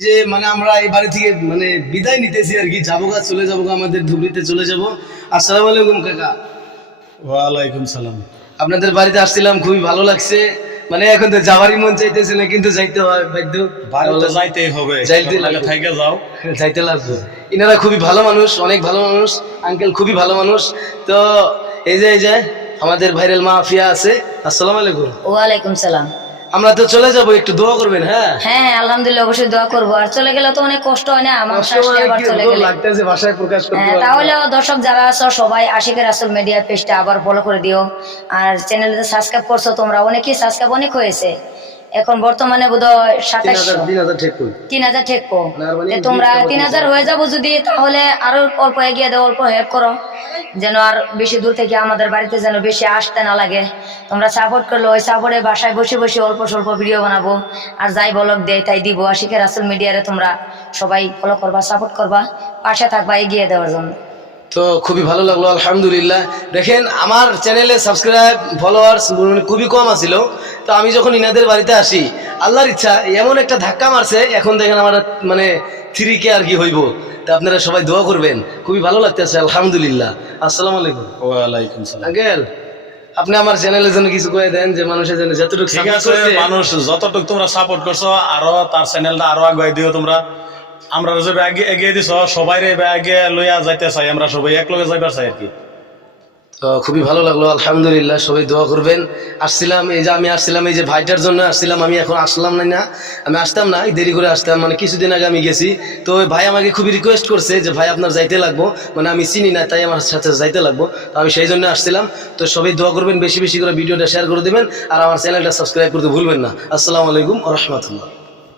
যে মানে আমরা এই বাড়ি থেকে মানে বিদায় নিতেছি আর কি, যাবো গা, চলে যাবো গা, আমাদের ধুবড়িতে চলে যাবো। আসসালামু আলাইকুম কাকা। ওয়ালাইকুম সালাম। আপনাদের বাড়িতে আসছিলাম, খুবই ভালো লাগছে। মানে এখন তো যাওয়ারই মন চাইতেছে না, কিন্তু যাইতে হয় বাধ্য। বাড়ি তো যাইতেই হবে, যাইতে লাগে থাইকা যাও। যাইতে লাগবে। ইনারা খুবই ভালো মানুষ, অনেক ভালো মানুষ, আঙ্কেল খুবই ভালো মানুষ। তো এই যে আমাদের ভাইরাল মাফিয়া আছে। আসসালামু আলাইকুম। ওয়ালাইকুম সালাম। আমরা তো চলে যাব, একটু দোয়া করবেন। হ্যাঁ হ্যাঁ হ্যাঁ, আলহামদুলিল্লাহ, অবশ্যই দোয়া করবো। আর চলে গেলে তো অনেক কষ্ট হয় না, আমার শাশুড়ি আবার চলে গেলে। লাগতেছে, ভাষায় প্রকাশ করতে হ্যাঁ, পারবো না। তাহলে দর্শক যারা আছো সবাই আশিকের রাসূল মিডিয়া পেজটা আবার ফলো করে দিও। আর চ্যানেলটা সাবস্ক্রাইব করছো তোমরা, অনেকেই সাবস্ক্রাইব অনেক হয়েছে। এখন বর্তমানে বোধহয় 2700 3000 ঠিক কই। 3000 ঠেকবো। মানে তোমরা 3000 হয়ে যাবো যদি, তাহলে আরো অল্প এগিয়ে দাও, অল্প হেল্প করো, যেন আর বেশি দূর থেকে আমাদের বাড়িতে যেন বেশি আসতে না লাগে। তোমরা সাপোর্ট করলে ওই সাপোর্টে বাসায় বসে বসে অল্প স্বল্প ভিডিও বানাবো, আর যাই ব্লগ দেয় তাই দিব। আশিকের রাসূল মিডিয়ারে তোমরা সবাই ফলো করবা, সাপোর্ট করবা, পাশে থাকবা এগিয়ে দেওয়ার জন্য। তো খুবই ভালো লাগলো, আলহামদুলিল্লাহ। দেখেন আমার চ্যানেলে সাবস্ক্রাইব ফলোয়ার্স খুবই কম আছিল। তো আমি যখন ইনাদের বাড়িতে আসি, আল্লাহর ইচ্ছা এমন একটা ধাক্কা মারছে, এখন দেখেন আমার মানে 3K আর কি হইব। তা আপনারা সবাই দোয়া করবেন, খুবই ভালো লাগতেছে, আলহামদুলিল্লাহ। আসসালামু আলাইকুম। ওয়ালাইকুম সালাম। আঙ্কেল, আপনি আমার চ্যানেলের জন্য কিছু কয়ে দেন, যে মানুষের জন্য যতটুকু ঠিক support আছে, করছে। মানুষ যতটুকু তোমরা সাপোর্ট করছো, আরো তার চ্যানেলটা আরো আগুয়াই দিও তোমরা। আমরা যে এগিয়ে দিছো, সবাই আগে লইয়া যাইতে চাই, আমরা সবাই এক লগে যাইবার চাই আর কি। তো খুবই ভালো লাগলো, আলহামদুলিল্লাহ। সবাই দোয়া করবেন। আসছিলাম, এই যে আমি আসছিলাম এই যে ভাইটার জন্য আসছিলাম। আমি এখন আসলাম না, আমি আসতাম না, দেরি করে আসতাম, মানে কিছুদিন আগে আমি গেছি। তো ওই ভাই আমাকে খুবই রিকোয়েস্ট করছে যে ভাই আপনার যাইতে লাগবো, মানে আমি চিনি না, তাই আমার সাথে যাইতে লাগবো। তো আমি সেই জন্য আসছিলাম। তো সবাই দোয়া করবেন, বেশি বেশি করে ভিডিওটা শেয়ার করে দেবেন, আর আমার চ্যানেলটা সাবস্ক্রাইব করতে ভুলবেন না। আসসালামু আলাইকুম ওয়া রাহমাতুল্লাহ।